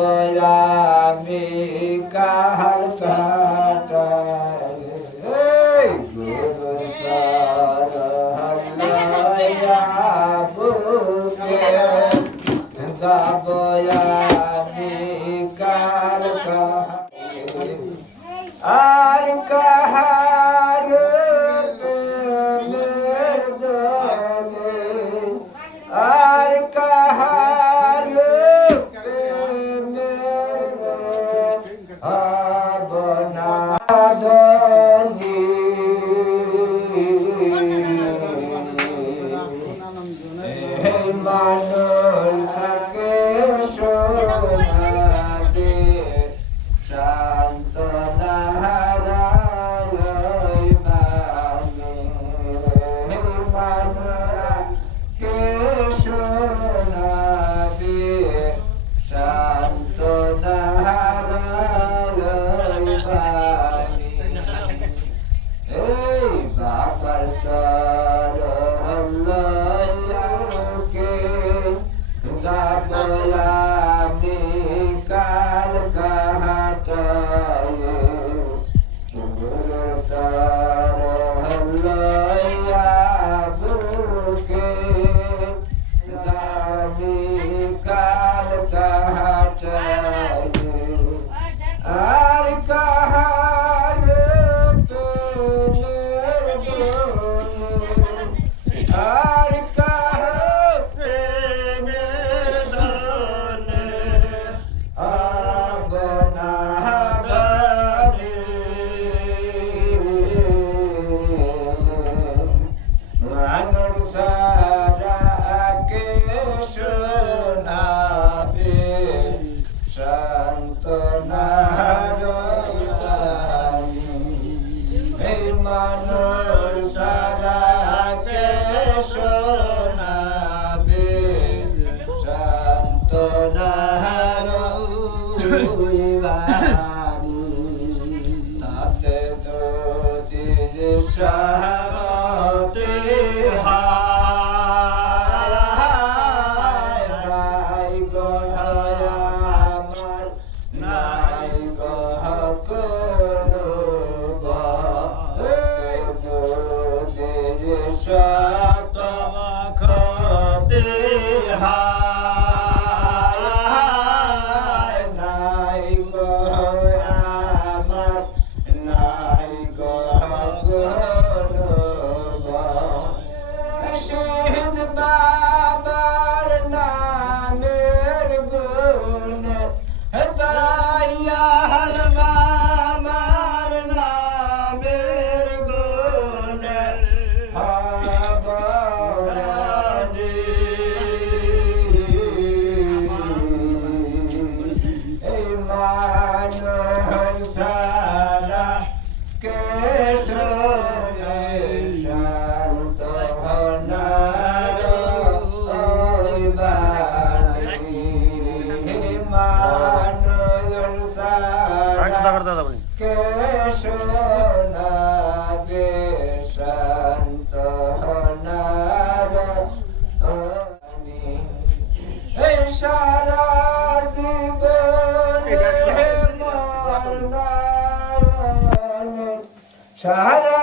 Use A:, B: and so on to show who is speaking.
A: দাবয়ামি কাহার দাবয়ামি কাহার আ যা করলা তোমার মানুষ সারা কে শোনাবে শান্ত তাতে যদি সাহা
B: দাদা করে দাদা বলি
A: সারা